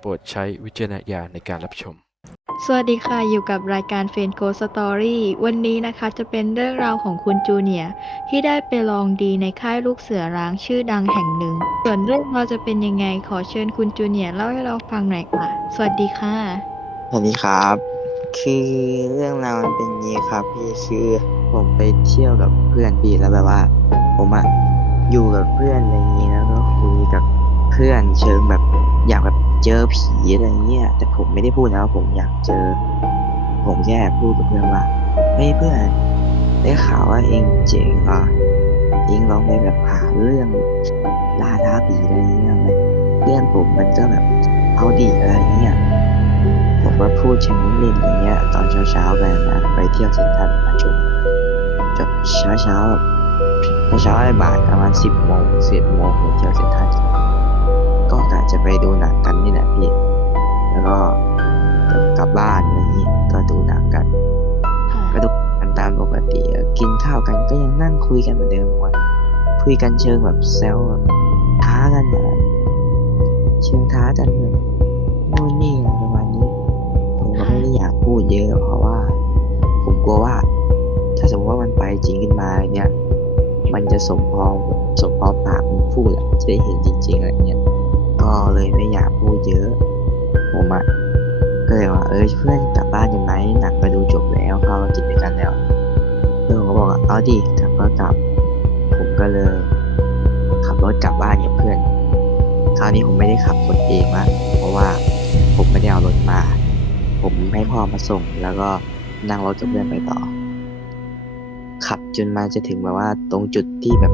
โปรดใช้วิจารณญาณในการรับชม สวัสดีค่ะ อยู่กับรายการเฟนโกสตอรี่วันนี้นะคะจะเป็นเรื่องราวของคุณจูเนียร์ที่ได้ไปลองดีในค่ายลูกเสือร้างชื่อดังแห่งหนึ่ง ส่วนเรื่องเราวจะเป็นยังไงขอเชิญคุณจูเนียร์เล่าให้เราฟังหน่อยค่ะ สวัสดีค่ะ สวัสดีครับ คือเรื่องราวมันเป็นอย่างนี้ครับพี่คือผมไปเที่ยวกับเพื่อนพี่แล้วแบบว่า ผมอะอยู่กับเพื่อนอะไรอย่างนี้แล้วก็คุยกับเพื่อนเชิงแบบอยากแบบ เจอผีอะไรเงี้ย แต่ผมไม่ได้พูดนะว่าผมอยากเจอ ผมแค่พูดกับเพื่อนว่าเฮ้ยเพื่อน ได้ข่าวว่าเองเจ๋งเหรอเองลองไปแบบหาเรื่องล่าท้าผีอะไรเงี้ยไหมเพื่อนผมมันก็แบบเอาดีอะไรเงี้ยผมก็พูดเชิงเล่นอย่างเงี้ย ตอนเช้าๆไปนะไปเที่ยวเซ็นทรัลมาจุดจบเช้าเช้าๆแบบเช้าๆบ่ายประมาณสิบโมงสิบโมงไปเที่ยวเซ็นทรัล จะไปดูหนังกันนี่แหละพี่ แล้วก็กลับบ้านอะไรอย่างงี้ก็ดูหนังกันก็ดูกันตามปกติเออกินข้าวกันก็ยังนั่งคุยกันเหมือนเดิมบอกว่าคุยกันเชิงแบบแซวแบบท้ากันอะเชิงท้ากันแบบนู่นนี่อะไรประมาณนี้ ผมก็ไม่ได้อยากพูดเยอะเพราะว่า ผมกลัวว่า ถ้าสมมติว่ามันไปจริงขึ้นมาเนี่ย มันจะสมพอสมพอปากมันพูดแหละจะได้เห็นจริงๆอะไรเงี้ย ก็เลยไม่อยากพูดเยอะ ผมอะก็เลยว่าเออเพื่อนกลับบ้านกันไหมหนังไปดูจบแล้วเข้ามากินด้วยกันแล้วเพื่อนก็บอกเอาดิกลับก็กลับ ผมก็เลย ขับรถกลับบ้านกับเพื่อน คราวนี้ผมไม่ได้ขับรถเองละเพราะว่าผมไม่ได้เอารถมา ผมให้พ่อมาส่ง แล้วก็นั่งรถกับเพื่อนไปต่อ ขับจนมาจะถึงแบบว่าตรงจุดที่แบบ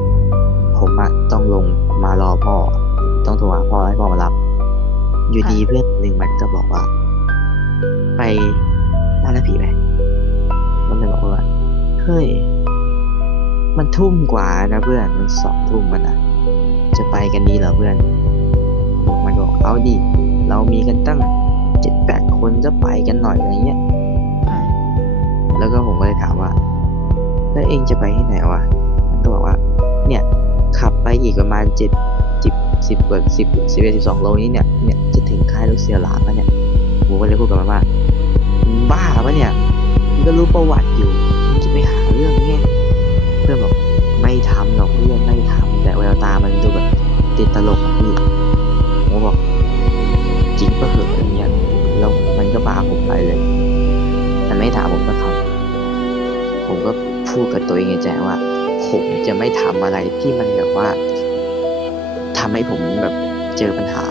ผมอะต้องลงมารอพ่อ ต้องโทรหาพ่อให้พ่อมารับ อยู่ดีเพื่อนหนึ่งมันก็บอกว่า ไปล่าท้าผีไหมมันเลยบอกว่าเฮ้ยมันทุ่มกว่านะเพื่อนมันสองทุ่มมันอะจะไปกันดีเหรอเพื่อนมันก็บอกเอาดิเรามีกันตั้งเจ็ดแปดคนจะไปกันหน่อยอะไรเงี้ยแล้วก็ผมก็เลยถามว่า แล้วเองจะไปที่ไหนวะมันก็บอกว่า เนี่ย ขับไปอีกประมาณเจ็ด สิบกว่าสิบสิบเอ็ดสิบสองโลนี้เนี่ยเนี่ยจะถึงค่ายลูกเสือหลามแล้วเนี่ยผมก็เลยพูดกับมันว่า บ้าปะเนี่ยมึงก็รู้ประวัติอยู่มึงจะไปหาเรื่องเนี่ยเพื่อนบอกไม่ทำหรอกเพื่อนไม่ทำแต่แววตามันดูแบบติดตลกอะพี่ผมก็บอกจริงปะเหอะอเงี้ยแล้วมันก็พาผมไปเลยมันไม่ถามผมก็ทำผมก็พูดกับตัวเองในใจว่า ผมจะไม่ทำอะไรที่มันแบบว่า ทำให้ผมแบบเจอปัญหา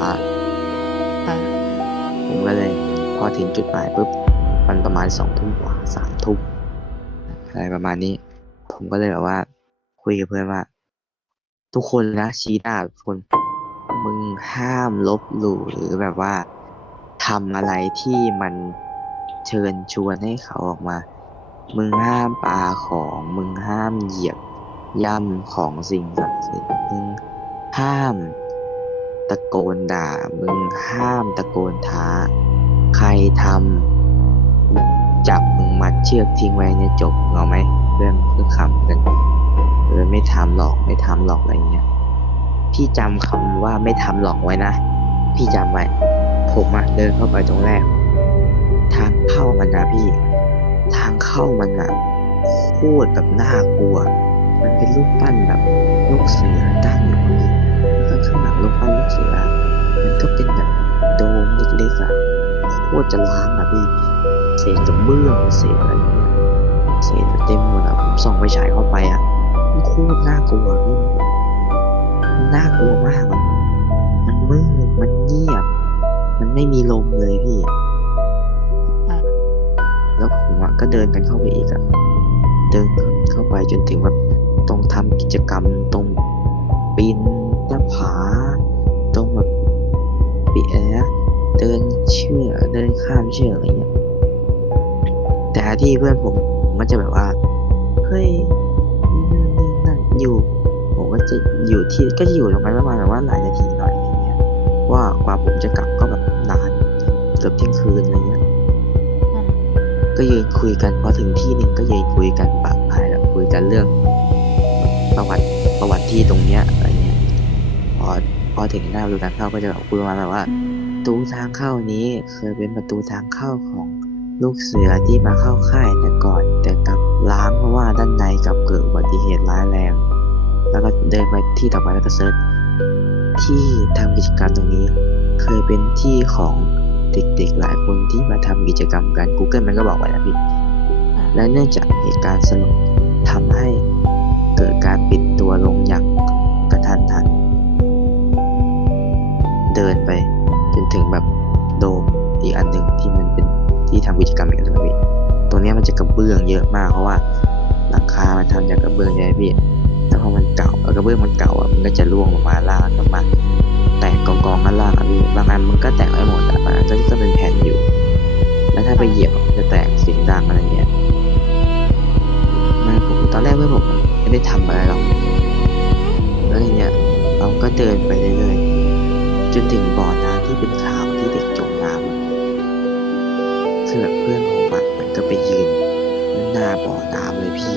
ผมก็เลยพอถึงจุดหมายปุ๊บมันประมาณสองทุ่มกว่าสามทุ่มอะไรประมาณนี้ ผมก็เลยแบบว่า คุยกับเพื่อนว่า ทุกคนนะชี้หน้าทุกคน มึงห้ามลบหลู่หรือแบบว่าทำอะไรที่มันเชิญชวนให้เขาออกมา มึงห้ามปลาของ มึงห้ามเหยียบย่ำของสิ่งศักดิ์สิทธิ์มึง ห้าม ตะโกนด่ามึงห้ามตะโกนท้า ใครทำจับมึงมัดเชือกทิ้งไว้เนี่ยจบเอาไหมเพื่อนเพื่อนขำกันเออไม่ทำหรอกไม่ทำหรอกอะไรเงี้ยพี่จำคำว่าไม่ทำหรอกไว้นะ พี่จำไว้ผมอะเดินเข้าไปตรงแรก ทางเข้ามันนะพี่ ทางเข้ามันอะโคตรแบบน่ากลัว มันเป็นรูปปั้นแบบลูกเสือตั้งอยู่ รูปปั้นลูกเสือ มันก็เป็นแบบโดมเล็กๆอะโคตรจะล้างอะพี่เศษกระเบื้องเศษอะไรเงี้ยเศษเต็มหมดอะผมส่องไฟฉายเข้าไปอะมันโคตรน่ากลัวพี่มันน่ากลัวมากอะมันมืดมันเงียบ มันไม่มีลมเลยพี่อะแล้วผมอะก็เดินกันเข้าไปอีกอะเดินเข้าไปจนถึงแบบตรงทำกิจกรรมตรงปีน ปีอะไรนะเดินเชื่อเดินข้ามเชื่ออะไรเงี้ยแต่ที่เพื่อนผมมันจะแบบว่าเฮ้ยนั่นนี่นั่นอยู่ผมก็จะอยู่ที่ก็จะอยู่ตรงนั้นประมาณแบบว่าหลายนาทีหน่อยอะไรเงี้ยว่ากว่าผมจะกลับก็แบบนานเกือบเที่ยงคืนอะไรเงี้ยก็ยืนคุยกันพอถึงที่หนึ่งก็ยืนคุยกันปะพายแบบคุยกันเรื่อง ประวัติประวัติที่ตรงเนี้ยอะไรเงี้ยพอ พอถึงหน้าประตูทางเข้าก็จะแบบคุยมาแบบว่าตูทางเข้านี้เคยเป็นประตูทางเข้าของลูกเสือที่มาเข้าค่ายแต่ก่อน แต่กลับล้างเพราะว่าด้านในกลับเกิดอุบัติเหตุร้ายแรง แล้วก็เดินไปที่ต่อไปแล้วก็เซิร์ชที่ทำกิจกรรมตรงนี้ เคยเป็นที่ของเด็กๆหลายคนที่มาทำกิจกรรมกัน Google มันก็บอกไว้นะพี่และเนื่องจากเหตุการณ์สลดทำให้เกิดการปิดตัวลงอย่าง เดินไป จนถึงแบบโดมอีกอันหนึ่งที่มันเป็นที่ทำกิจกรรมอีกอันหนึงพี่ตรงนี้มันจะกระเบื้องเยอะมากเพราะว่าหลังคา มันทำจากกระเบื้องใช่ไหมพี่แต่พอมันเก่าแล้วกระเบื้องมันเก่าอะมันก็จะร่วงลงมาล่างก็มาแตกกองกองๆข้างล่างอะพี่บางอันมันก็แตกไม่หมดแต่บางอันก็จะเป็นแผ่นอยู่ แล้วถ้าไปเหยียบจะแตกเสียงดังอะไรเงี้ยมันผมตอนแรกเพื่อนผมไม่ได้ทำอะไรหรอกแล้วทีเนี้ยเราก็เดินไปเรื่อย จนถึงบ่อน้ำที่เป็นข่าวที่เด็กจมน้ำอะคือแบเพื่อนผมอะมันก็ไปยืนหน้าบ่อน้ำเลยพี่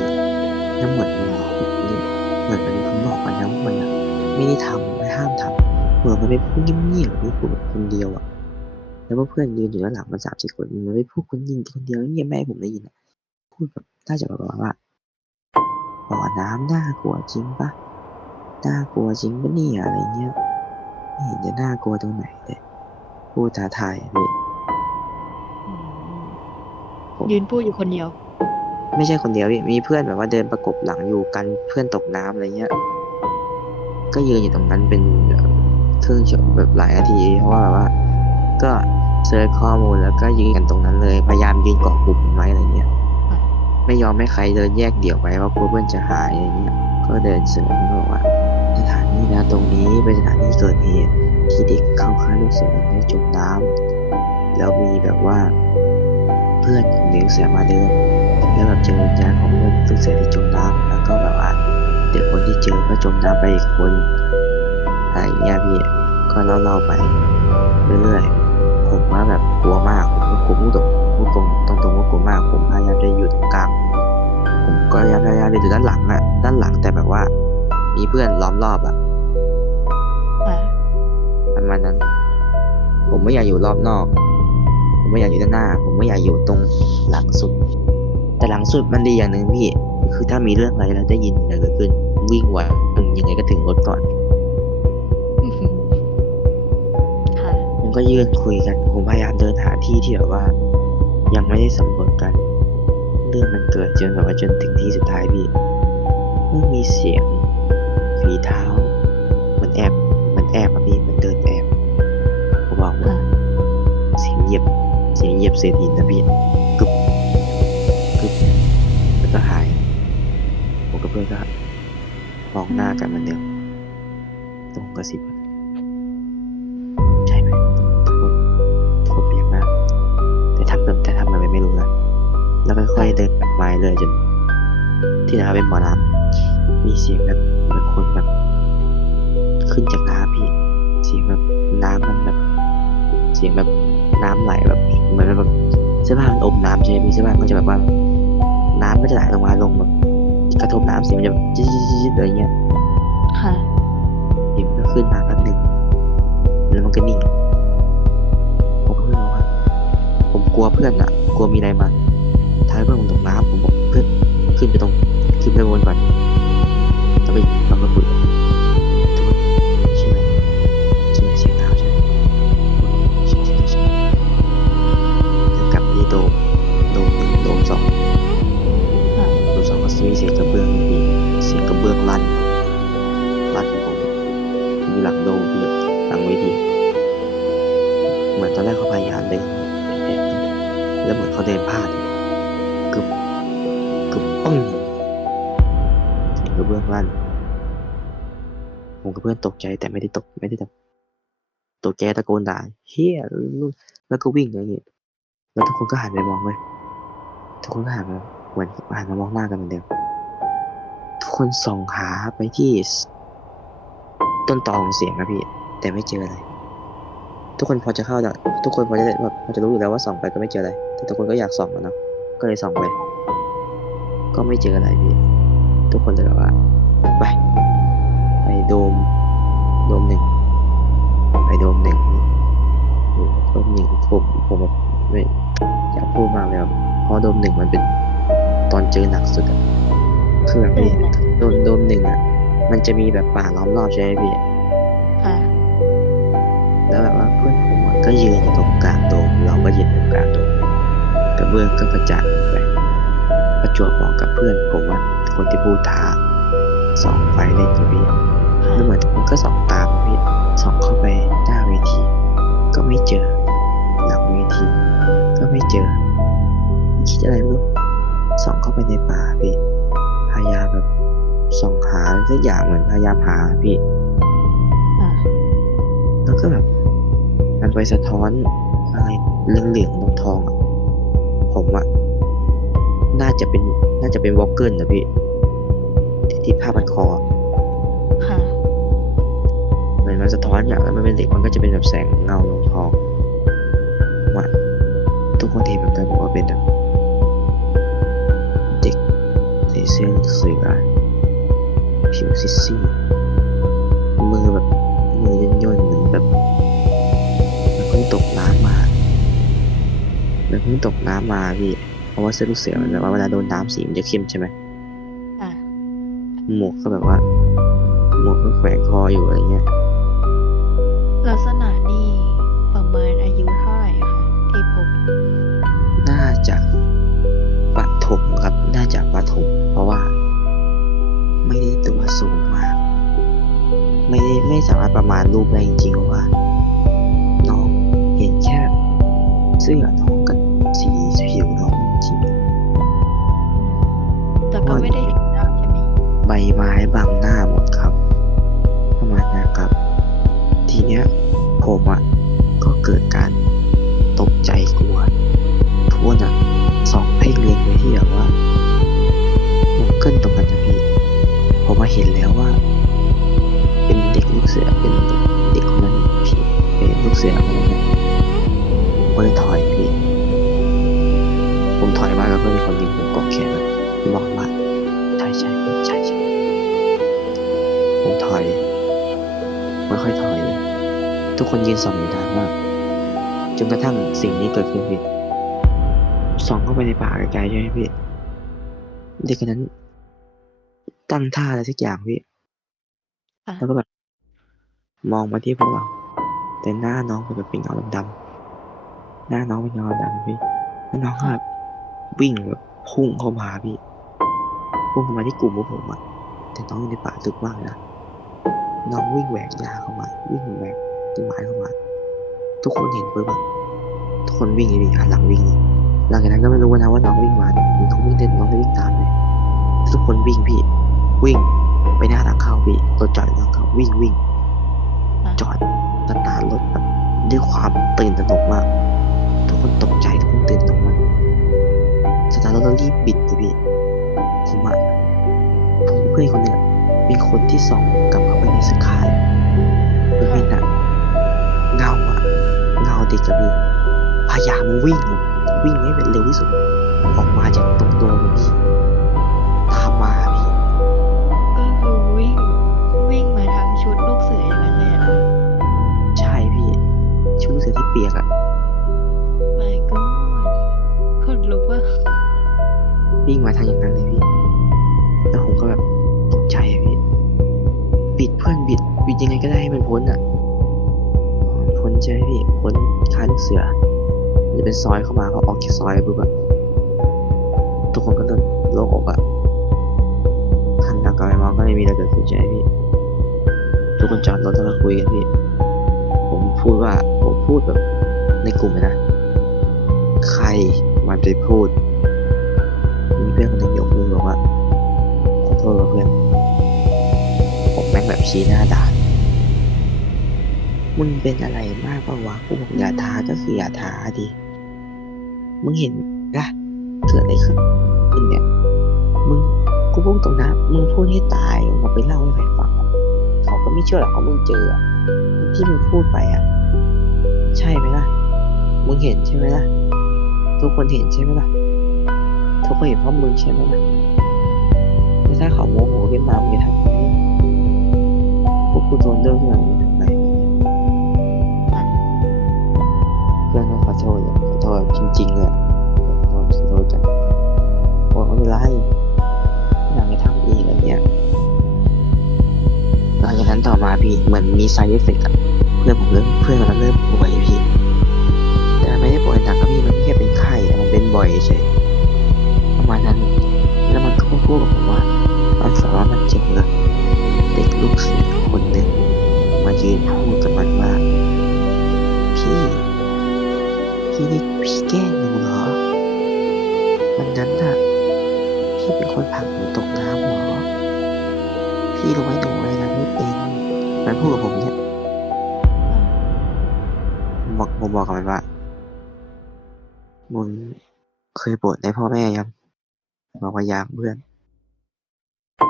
แล้วเหมือนมันบอกนี่เหมือนมันมีคนบอกมันนะว่ามันอะไม่ได้ทำไม่ห้ามทำเหมือนมันไปพูดเงียบๆพี่พูดคนเดียวอะแล้วเพื่อนยืนอยู่ด้านหลังมันสามสี่คนมันไปพูดคนยินคนเดียวเงียบแม่ผมได้ยินอะพูดแบบน่าจะแบบว่าบ่อน้ำน่ากลัวจริงปะน่ากลัวจริงปะเนี่ยอะไรเงี้ย ไม่เห็นจะน่ากลัวตรงไหนเลยพูดท้าทายอะพี่อืมผมยืนพูดอยู่คนเดียว ไม่ใช่คนเดียวพี่มีเพื่อนแบบว่าเดินประกบหลังอยู่กันเพื่อนตกน้ำอะไรเงี้ย ก็ยืนอยู่ตรงนั้นเป็นแบบครึ่งชั่วแบบหลายนาที เพราะว่าแบบว่า ก็เซิร์ชข้อมูลแล้วก็ยืนกันตรงนั้นเลยพยายามยืนเกาะกลุ่มไว้อะไรเงี้ยอะไม่ยอมให้ใครเดินแยกเดี่ยวไปเพราะกลัวเพื่อนจะหายอะไรเงี้ย ก็เดินเสริมบอกว่า สถานที่นะตรงนี้เป็นสถานที่เกิดเหตุที่เด็กเข้าค่ายลูกเสือได้จมน้ำแล้วมีแบบว่า เพื่อนของเด็กเสือมาเดินแล้วแบบเจอวิญญาณของเพื่อนลูกเสือที่จมน้ำแล้วก็แบบว่าเด็กคนที่เจอก็จมน้ำไปอีกคนอะไรอย่างเงี้ยพี่ก็เล่าๆไปเรื่อยๆผมว่าแบบกลัวมากผมก็กลัวพูดตรงพูดตรงตรงตรงๆว่ากลัวมากผมพยายามจะอยู่ตรงกลางผมก็พยายามพยายามจะอยู่ด้านหลังอะด้านหลังแต่แบบว่า มีเพื่อนล้อมรอบอะอะประมาณนั้น ผมไม่อยากอยู่รอบนอก ผมไม่อยากอยู่ด้านหน้า ผมไม่อยากอยู่ตรงหลังสุด แต่หลังสุดมันดีอย่างหนึ่งพี่ คือถ้ามีเรื่องอะไรแล้วได้ยินอะไรเกิดขึ้นวิ่งไวยังไงก็ถึงรถก่อน อื้อหือค่ะ ผมก็ยืนคุยกัน ผมพยายามเดินหาที่ที่แบบว่า ยังไม่ได้สำรวจกัน เรื่องมันเกิดจนแบบว่าจนถึงที่สุดท้ายพี่เมื่อมีเสียง ฝีเท้า มันแอบ มันแอบอะพี่ มันเดินแอบผมบอกว่าเสียงเหยียบ เสียงเหยียบเศษหินนะพี่กึบกึบแล้วก็หาย ผมกับเพื่อนก็มองหน้ากันเหมือนเดิมตรงกระซิบใช่ไหมทุกคนทุกคนพยักหน้าแต่ทำแต่ทำอะไรไม่รู้นะแล้วค่อยๆเดินกลับมาเลยจนที่นะครับเป็นบ่อน้ำ มีเสียงแบบเหมือนคนแบบ ขึ้นจากน้ำพี่ เสียงแบบน้ำมันแบบ เสียงแบบน้ำไหลแบบเหมือนแบบเสื้อผ้ามันอมน้ำใช่ไหมพี่เสื้อผ้าก็จะแบบว่า น้ำก็จะไหลลงมาลงแบบกระทบน้ำเสียงมันจะแบบจิ๊ดๆๆอะไรเงี้ยค่ะเสียงมันก็ขึ้นมาแป๊บหนึ่งแล้วมันก็นิ่งผมก็เพื่อนบอกว่าผมกลัวเพื่อนอะกลัวมีอะไรมาท้ายเพื่อนผมตกน้ำผมบอกเพื่อนขึ้นไปตรงขึ้นไปบนก่อน แต่ไม่ได้ตกไม่ได้แบบตกใจตะโกนด่าเฮียลูกแล้วก็วิ่งอะไรอย่างเงี้ยแล้วทุกคนก็หันไปมองเลยทุกคนก็หันมาเหมือนหันมามองหน้ากันเหมือนเดิมทุกคนส่องหาไปที่ต้นตอของเสียงนะพี่ แต่ไม่เจออะไร ทุกคนพอจะเข้าแล้วทุกคนพอจะแบบพอจะรู้อยู่แล้วว่าส่องไปก็ไม่เจออะไร แต่ทุกคนก็อยากส่องอะเนาะก็เลยส่องไปก็ไม่เจออะไรพี่ ทุกคนเลยแบบว่า ไป ไปโดม โดมหนึ่งไปโดมหนึ่งโอ้ดมหนึ่งผมผมแบบไม่อยากพูดมากเลยครับเพราะโดมหนึ่งมันเป็นตอนเจอหนักสุดอะคือแบบพี่โดนโดมหนึ่งอะมันจะมีแบบป่าล้อมรอบใช่ไหมพี่ค่ะแล้วแบบว่าเพื่อนผมอะก็ยืนอยู่ตรงกลางโดมเราก็ยืนตรงกลางโดมกระเบื้องก็กระจายไปประจวบเหมาะกับเพื่อนผมว่าคนที่พูดท้าสองไฟเล่นกับพี่ค่ะแล้วเหมือนมันก็ส่องตามพี่ ส่องเข้าไปหน้าเวที ก็ไม่เจอ หลังเวที ก็ไม่เจอ คิดอะไรไม่รู้ส่องเข้าไปในป่าพี่พยายามแบบส่องหาสักอย่างเหมือนพยายามหาพี่แล้วก็แบบมันไปสะท้อนอะไรเหลืองๆทองๆอะผมอะน่าจะเป็นน่าจะเป็นวอลเกิลนะพี่ที่ที่ผ้าพันคอ มือนมันสะท้อนอย่างแล้วมันเป็นเหล็กมันก็จะเป็นแบบแสงเงาทองๆว่าทุกคนเห็นเหมือนกันบอกว่าเป็นแบบเด็กใส่เสื้อลูกเสือผิวซีดๆมือแบบมือย่นๆเหมือนแบบมันเพิ่งตกน้ำมามันเพิ่งตกน้ำมาพี่เพราะว่าเสื้อลูกเสือมันแบบว่าเวลาโดนน้ำสีมันจะเข้มใช่ไหมค่ะหมวกก็แบบว่าหมวกก็แขวนคออยู่อะไรเงี้ย ลักษณะนี่ประมาณอายุเท่าไหร่คะที่พบ น่าจะปฐมครับ น่าจะปฐมเพราะว่า ไม่ได้ตัวสูงมาก ไม่ได้ไม่สามารถประมาณรูปได้จริงๆเพราะว่า น้องเห็นแค่เสื้อน้องกับสีผิวน้องจริงแต่ก็ไม่ได้เห็นหน้าใช่ไหมใบไม้บังหน้าหม ผมอะก็เกิดการตกใจกลัวทุกคนอะสองเพ่งเล็งไว้ที่แบบว่ามวกเกินตรงกันนะพี่ผมมาเห็นแล้วว่า เป็นเด็กลูกเสือเป็นเด็กคนนั้นพี่เป็นลูกเสือ คนยืนส่องอยู่นานมากจนกระทั่งสิ่งนี้เกิดขึ้นพี่ส่องเข้าไปในป่าไกลๆใช่ไหมพี่เด็กคนนั้น ตั้งท่าอะไรสักอย่างพี่ค่ะแล้วก็แบบมองมาที่พวกเรา แต่หน้าน้องเป็นแบบเป็นเงาดำๆหน้าน้องเป็นเงาดำพี่แล้วน้องก็แบบวิ่งแบบพุ่งเข้ามาพี่พุ่งเข้ามาที่กลุ่มพวกผมอะแต่น้องอยู่ในป่าลึกมากเลยนะน้องวิ่งแหวกหญ้าเข้ามา วิ่งแหวก ต้นไม้เข้ามา ทุกคนเห็นปุ๊บอะทุกคนวิ่งเลยพี่หันหลังวิ่งเลยหลังจากนั้นก็ไม่รู้นะว่าน้องวิ่งมาน้องวิ่งเดินน้องได้วิ่งตามเลยทุกคนวิ่งพี่ วิ่งไปหน้าทางเข้าพี่รถจอดทางเข้าวิ่งวิ่ง จอดสตาร์ทรถแบบด้วยความตื่นตระหนกมาก ทุกคนตกใจทุกคนตื่นตระหนกมากสตาร์ทรถแล้วรีบบิดเลยพี่ผมอะผมเพื่อนคนหนึงเป็นคนที่สองกลับเข้าไปในสกายผมเห็นอะเงาอะ เงาเด็กกับพี่พยายามวิ่งอะวิ่งให้เป็นเร็วที่สุด ออกมาจากตรงโดมอะพี่ตามมาพี่ก็คือวิ่งวิ่งมาทั้งชุดลูกเสืออย่างนั้นเลยอะนะใช่พี่ ชุดลูกเสือที่เปียกอะ My God คนลุกว่าวิ่งมาทางอย่างนั้นเลยพี่แล้วผมก็แบบตกใจอะพี่บิดเพื่อนบิดบิดยังไงก็ได้ให้มันพ้นอะอ๋อพ้น ใช่ไหมพี่พ้นค่ายลูกเสือมันจะเป็นซอยเข้ามาพอออกจากซอยปุ๊บอะทุกคนก็เริ่มโล่งอกอะหันหลังกลับไปมองก็ไม่มีอะไรเกิดขึ้นใช่ไหมพี่ทุกคนจอดรถแล้วก็คุยกันพี่ ผมพูดว่าผมพูดแบบในกลุ่มเลยนะ ใครมันไปพูด มีเพื่อนคนหนึ่งยกมือบอกว่าขอโทษเพื่อนผมแม่งแบบชี้หน้าด่า มึงเป็นอะไรมากปะวะกูบอกอย่าท้าก็คืออย่าท้าดิ มึงเห็นนะเกิดอะไรขึ้นเนี่ย มึงกูพูดตรงนะ มึงพูดให้ตายมาไปเล่าให้ใครฟังเขาก็ไม่เชื่อหรอกว่ามึงเจอที่มึงพูดไปอะ ใช่ไหมล่ะ มึงเห็นใช่ไหมล่ะ ทุกคนเห็นใช่ไหมล่ะ ทุกคนเห็นเพราะมึงใช่ไหมล่ะไม่ถ้าเขาโมโหขึ้นมามึงจะทำไงพวกกูโดนเรื่องขึ้นามึงจ จริงๆเลยโอนโดนกันบอกว่าไม่ไรอยากให้ทำเองอะไรเงี้ยหลังจากนั้นต่อมาพี่เหมือนมีไซด์เอฟเฟกต์กับเพื่อนผมเริ่มเพื่อนเราเริ่มป่วยพี่ แต่ไม่ได้ป่วยหนักก็พี่มันแค่เป็นไข้มันเป็นบ่อยเฉยประมาณนั้นแล้วมันก็พูดกับผมว่ามันสารมันเจอเด็กลูกศิษย์คนหนึ่งมายืนพูดกับมันว่าพี่ พี่นี่พี่แกล้งหนูเหรอ วันนั้นน่ะ พี่เป็นคนผลักหนูตกน้ำเหรอ พี่รู้ไหมหนูว่ายน้ำไม่เป็นมันพูดกับผมเนี่ยผมบอกผมบอกกับมันว่ามึงเคยบ่นให้พ่อแม่ยังบอกว่าอยากเพื่อน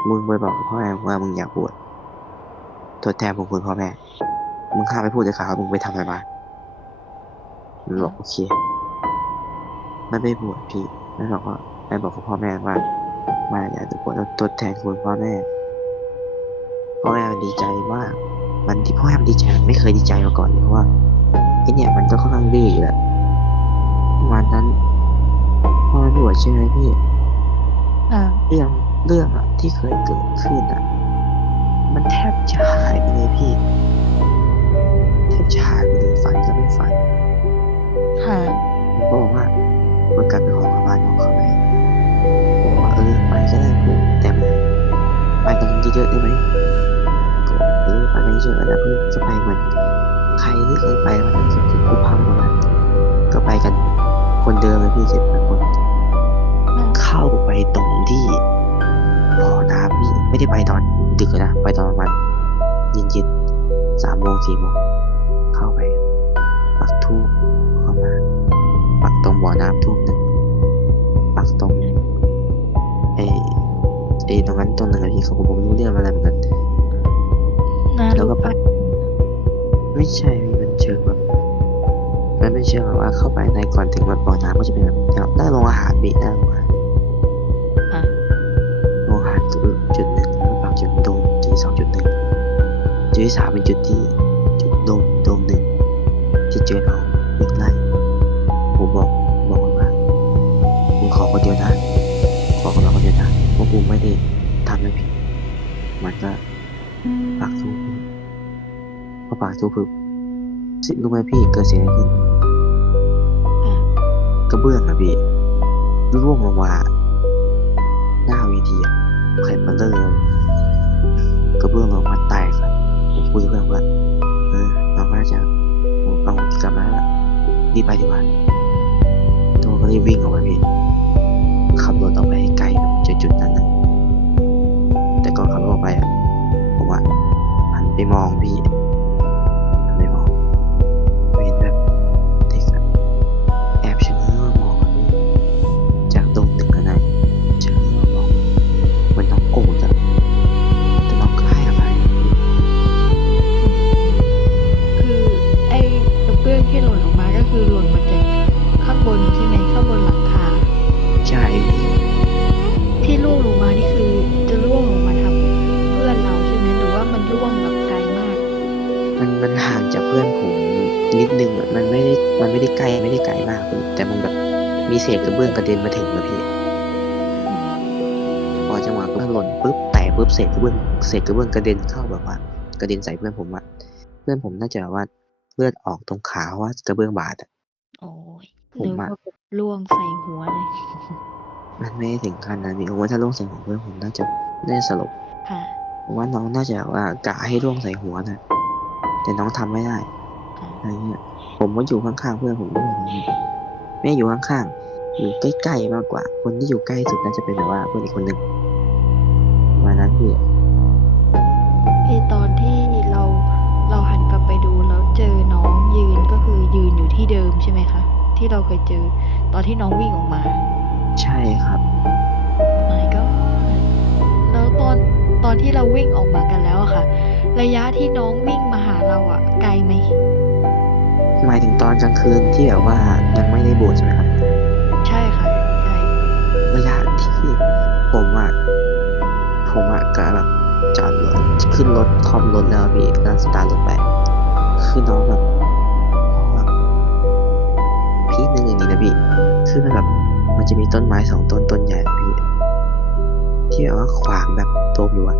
มึงไปบอกกับพ่อแม่ว่ามึงอยากบวชทดแทนบุญคุณพ่อแม่ มึงข้าไปพูดเลยครับมึงไปทำอะไรมา มันบอกโอเคมันไม่บวชพี่มันบอกว่าไปบอกกับพ่อแม่ว่ามาอยากจะบวชแล้วทดแทนคุณพ่อแม่พ่อแม่มันดีใจมากมันที่พ่อแม่มันดีใจมันไม่เคยดีใจมาก่อนเลยเพราะว่าไอเนี่ยมันก็ค่อนข้างดื้ออยู่แหละวันนั้นพ่อไม่บวชใช่ไหมพี่อ่าเรื่องเรื่องอะที่เคยเกิดขึ้นอะมันแทบจะหายไปเลยพี่แทบจะหายไปเลยฝันก็ไม่ฝัน ค่ะผมก็บอกว่ามันกลับไปขอขมาน้องเขาไหมผมบอกว่าเออไปก็ได้เพื่อนแต่มันไปกันเยอะๆได้ไหมก็บอกเออไปกันเยอะๆนะเพื่อนจะไปเหมือนใครที่เคยไปวันนั้นคือคือกูพังหมดแล้วก็ไปกันคนเดิมเลยพี่เจ็ดแปดคน เข้าไปตรงที่บ่อน้ำพี่ไม่ได้ไปตอนดึกนะ ไปตอนประมาณเย็นๆสามโมงสี่โมง น้ำทูบหนึ่งปักตรงไอ้ไอ้ตรงนั้นตรงหนึ่งอะพี่เขาผมไม่รู้เรื่องอะไรเหมือนกันน่าแล้วรู้ก็ไปปักไม่ใช่พี่มันเชิงแบบมันเป็นเชิงแบบว่าเข้าไปในก่อนถึงแบบบ่อน้ำก็จะเป็นแบบหน้าโรงอาหารบีหน้าโรงอาหารอะโรงอาหารจุดจุดหนึ่งแล้วปักจุดโดมจุดที่สองจุดหนึ่งจุดที่สามเป็นจุดที่ พอปักทูปปุ๊บสิรู้ไหมพี่เกิดเสียงอะไรขึ้นอะกระเบื้องอะพี่ร่วงลงมาหน้าเวทีอะแผ่นมันเลอะเลยกระเบื้องลงมาแตกอะผมคุยกับเพื่อนว่าเออเราก็น่าจะโอ้เอากลับมาแล้วล่ะรีบไปดีกว่าตัวก็รีบวิ่งออกไปพี่ขับรถออกไปให้ไกลแบบจุดจุดๆนั้นนะแต่ก่อนขับรถออกไปอะผมอะหันไปมองพี่ บนใช่ไหมข้างบนหลังคาใช่พี่ที่ร่วงลงมานี่คือจะร่วงลงมาทับเพื่อนเราใช่ไหมหรือว่ามันร่วงแบบไกลมาก มันมันห่างจากเพื่อนผมนิดนึงอะมันไม่ได้มันไม่ได้ใกล้ไม่ได้ไกลมากพี่แต่มันแบบมีเศษกระเบื้องกระเด็นมาถึงนะพี่พอจังหวะเพื่อนหล่นปุ๊บแตกปุ๊บเศษกระเบื้องเศษกระเบื้องกระเด็นเข้าแบบว่า กระเด็นใส่เพื่อนผมอะเพื่อนผมน่าจะแบบว่าเลือดออกตรงขาเพราะว่ากระเบื้องบาดอะโอ้ย ผมนึกอะว่าแบบร่วงใส่หัวเลยมันไม่ได้ถึงขั้นนั้นพี่ผมว่าถ้าลงใส่ของเพื่อนผมน่าจะน่าจะสลบค่ะ ผมว่าน้องน่าจะแบบว่ากะให้ร่วงใส่หัวนะแต่น้องทำไม่ได้ค่ะอะไรเงี้ยผมก็อยู่ข้างๆเพื่อนผมด้วยอะไรเงี้ยไม่อยู่ข้างๆอยู่ใกล้ๆมากกว่า คนที่อยู่ใกล้สุดน่าจะเป็นแบบว่าเพื่อนอีกคนหนึ่งประมาณนั้นพี่ พี่ตอนที่เราเราหันกลับไปดูแล้วเจอน้องยืนก็คือยืนอยู่ที่เดิมใช่ไหมคะ ที่เราเคยเจอ ตอนที่น้องวิ่งออกมา ใช่ครับ my god แล้วตอนตอนที่เราวิ่งออกมากันแล้วอะค่ะ ระยะที่น้องวิ่งมาหาเราอะไกลไหมหมายถึงตอนกลางคืนที่แบบว่ายังไม่ได้บวชใช่ไหมครับ ใช่ค่ะใช่ระยะที่ผมอะผมอะกำลังจอดรถขึ้นรถคอมรถแล้วพี่กำลังสตาร์ทรถไปคือน้องแบบแบบ คือมันแบบ มันจะมีต้นไม้สองต้นต้นใหญ่พี่ที่แบบว่าขวางแบบโตมอยู่อะ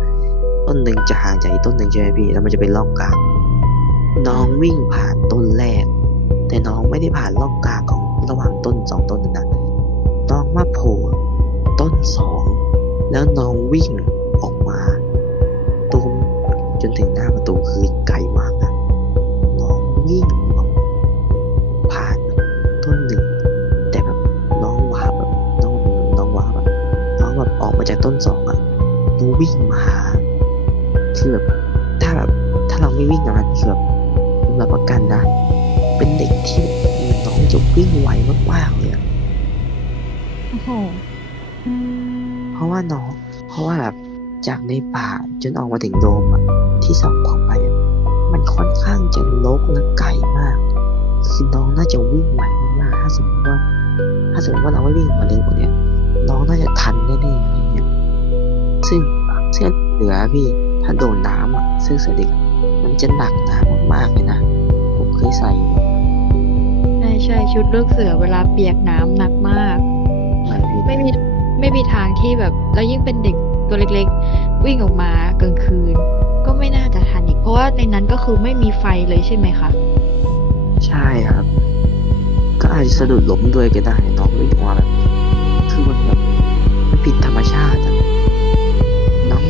ต้นหนึ่งจะห่างจากอีกต้นหนึ่งใช่ไหมพี่แล้วมันจะเป็นร่องกลาง น้องวิ่งผ่านต้นแรก แต่น้องไม่ได้ผ่านร่องกลางของระหว่างต้นสองต้นนั้นนะน้องมาโผล่ต้นสองแล้วน้องวิ่ง วิ่งมาหาคือแบบถ้าแบบถ้าเราไม่วิ่งอย่างนั้นคือแบบผมรับประกันนะ เป็นเด็กที่น้องจะวิ่งไวมากๆเลยอะโอ้โหเพราะว่าน้อง เพราะว่าแบบจากในป่าจนออกมาถึงโดมอะที่ส่องเข้าไปอะมันค่อนข้างจะรกและไกลมากคือน้องน่าจะวิ่งไวมากๆถ้าสมมติว่า ถ้าสมมติว่าเราไม่วิ่งมาเร็วกว่าเนี้ยน้องน่าจะทันแน่ๆอะไรเงี้ยซึ่ง เสื้อเหลือพี่ถ้าโดนน้ำอะเสื้อเสือเด็กอะมันจะหนักหนามากๆเลยนะผมเคยใส่อยู่ใช่ใช่ชุดลูกเสือเวลาเปียกน้ำหนักมาก มันพี่ไม่มีไม่มีทางที่แบบแล้วยิ่งเป็นเด็กตัวเล็กๆ วิ่งออกมากลางคืน ก็ไม่น่าจะทันอีก เพราะว่าในนั้นก็คือไม่มีไฟเลยใช่ไหมคะใช่ครับ ก็อาจจะสะดุดล้มด้วยก็ได้น้องวิ่งออกมาแบบคือมันแบบมันผิดธรรมชาติอะน้อง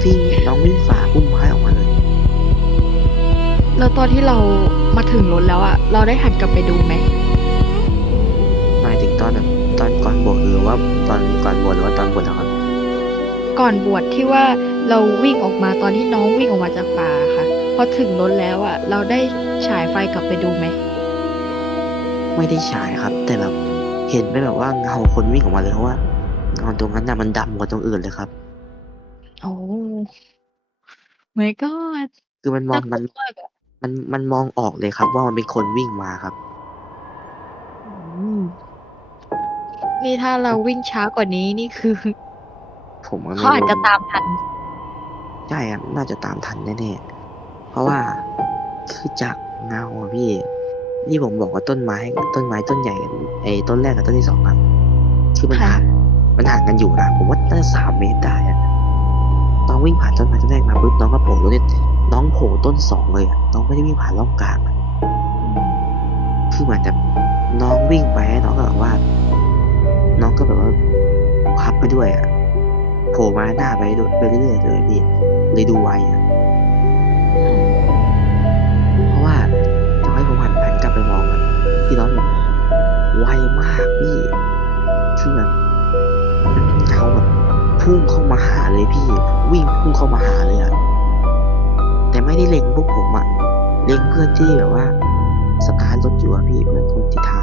วิ่งน้องวิ่งฝ่าพุ่มไม้ออกมาเลย แล้วตอนที่เรามาถึงรถแล้วอะเราได้หันกลับไปดูไหมหมายถึงตอนแบบตอนก่อนบวชหรือว่าตอนก่อนบวชหรือว่าตอนบวชนะครับก่อนบวชที่ว่าเราวิ่งออกมาตอนที่น้องวิ่งออกมาจากป่าค่ะพอถึงรถแล้วอะเราได้ฉายไฟกลับไปดูไหมไม่ได้ฉายครับ แต่แบบเห็นไปแบบว่าเงาคนวิ่งออกมาเลยเพราะว่าเงาตรงนั้นน่ะมันดำกว่าตรงอื่นเลยครับ โอ้ไม่ก็คือมันมองมันมากอะมันมันมองออกเลยครับ ว่ามันเป็นคนวิ่งมาครับ อืมนี่ถ้าเราวิ่งช้ากว่านี้นี่คือผมก็ไม่เขาอาจจะรู้ตามทัน ใช่ครับน่าจะตามทันแน่ๆเพราะว่าคือจากเงาอะพี่นี่ผมบอกว่าต้นไม้ ต้นไม้ต้นใหญ่ไอ้ต้นแรกกับต้นที่สองอะคือมันค่ะ ห่างมันห่างกันอยู่นะผมว่าน่าจะสามเมตรได้อะ น้องวิ่งผ่านต้นไม้ต้นแรกมาปุ๊บน้องก็โผล่ต้นนี้น้องโผล่ต้นสองเลยอะน้องไม่ได้วิ่งผ่านร่องกลางคือเหมือนแบบน้องวิ่งไปน้องก็แบบว่า น้องก็แบบว่าพับไปด้วยอะโผล่มาหน้าไปด้วยไปเรื่อยๆเลยพี่เลยดูไวอะ พุ่งเข้ามาหาเลยพี่ วิ่งพุ่งเข้ามาหาเลยอะแต่ไม่ได้เล็งพวกผมอะเล็งเพื่อนที่แบบว่า สตาร์ทรถอยู่อะพี่เพื่อนคนที่ท้า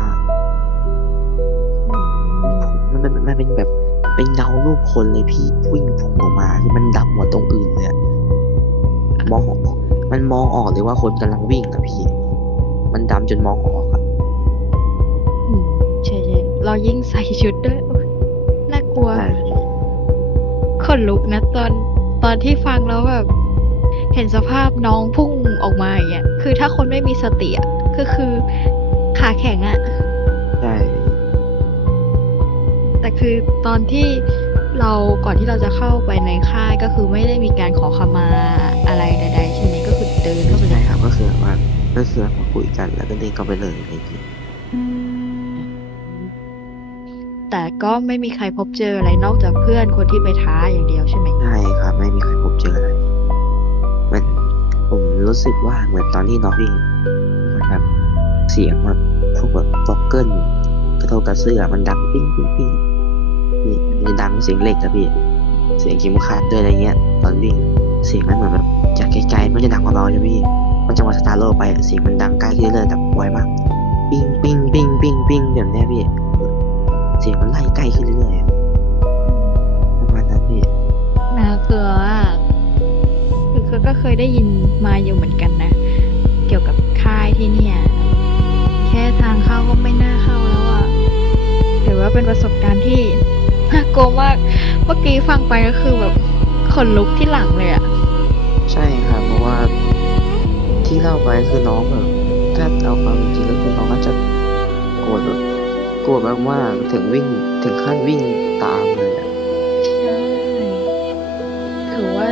มันเป็นมันเป็นแบบเป็นเงารูปคนเลยพี่วิ่งพุ่งออกมาคือมันดำกว่าตรงอื่นเลยอะมองออกมันมองออกเลยว่าคนกำลังวิ่งอะพี่ มันดำจนมองออกอะอืมใช่ใช่เรายิ่งใส่ชุดด้วยโอ๊ยน่ากลัวใช่พี่ข นลุกนะตอนตอนที่ฟังแล้วแบบ เห็นสภาพน้องพุ่งออกมาอย่างเงี้ยคือถ้าคนไม่มีสติอะก็คือขาแข็งอะใช่แต่คือตอนที่เราก่อนที่เราจะเข้าไปในค่ายก็คือไม่ได้มีการขอขมาอะไรใดๆใช่ไหมก็คือเดินเข้าไปเลใช่ยครับก็คือแบบว่าก็คือมาคุยกันแล้วก็เดินเข้าไปเลยอะไรอย่างงี้แก็ไม่มีใครพบเจออะไรนอกจากเพื่อนคนที่ไปท้าอย่างเดียวใช่ไหมใช่ครับ ไม่มีใครพบเจออะไรเหมือนผมรู้สึกว่าเหมือนตอนที่น้องวิ่งมือนแบบเสียงแบบพวกแบบบ็อกเกิลกระโทกกระเสื้อมันดังปิ้งปิ้งปิ้งนี่มันจะดังเสียงเหล็กอะพี่เสียงเข็มขัดด้วยอะไรเงี้ย ตอนวิ่งเสียงมันเหมือนแบบจากไกลๆมันจะดังเบาๆใช่ไหมพี่พอจังหวะสตาร์โลไปเสียงมันดังใกล้ขึ้นเรื่อยๆแต่ไวมากปิ้งปิ้งปิ้งปิ้งปิ้งแบบนี้พี่ เสียงมันไล่ใกล้ขึ้นเรื่อยๆอะประมาณนั้นพี่น่ากลัวอะคือคือก็เคยได้ยินมาอยู่เหมือนกันนะ เกี่ยวกับค่ายที่เนี่ย แค่ทางเข้าก็ไม่น่าเข้าแล้วอะถือว่าเป็นประสบการณ์ที่น่ากลัวมากเมื่อกี้ฟังไปก็คือแบบขนลุกที่หลังเลยอะใช่ครับเพราะว่าที่เล่าไปคือน้องแบบถ้าเอาความจริงก็คือน้องก็จะโกรธแบบโกรธมากๆถึงวิ่งถึงขั้นวิ่งตามเลยอะใช่ถือว่า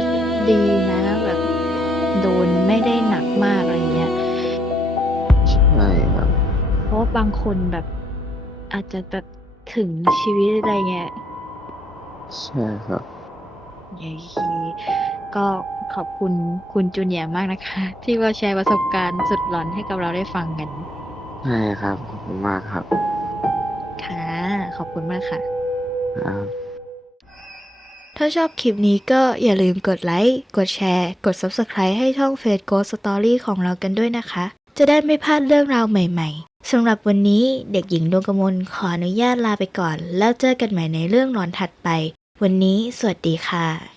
ดีนะแบบ โดนไม่ได้หนักมากอะไรเงี้ย ใช่ครับ เพราะว่าบางคนแบบอาจจะแบบถึงชีวิตอะไรเงี้ยใช่ครับโอเคก็ขอบคุณคุณจูเนียร์มากนะคะ ที่มาแชร์ประสบการณ์สุดหลอนให้กับเราได้ฟังกัน ใช่ครับ ขอบคุณมากครับค่ะ ขอบคุณมากค่ะครับถ้าชอบคลิปนี้ก็อย่าลืมกดไลค์ กดแชร์ กด Subscribe ให้ช่อง f a c e Ghost Story ของเรากันด้วยนะคะ จะได้ไม่พลาดเรื่องราวใหม่ ๆสำหรับวันนี้เด็กหญิงดวงกมลขออนุญาตลาไปก่อน แล้วเจอกันใหม่ในเรื่องหลอนถัดไป วันนี้สวัสดีค่ะ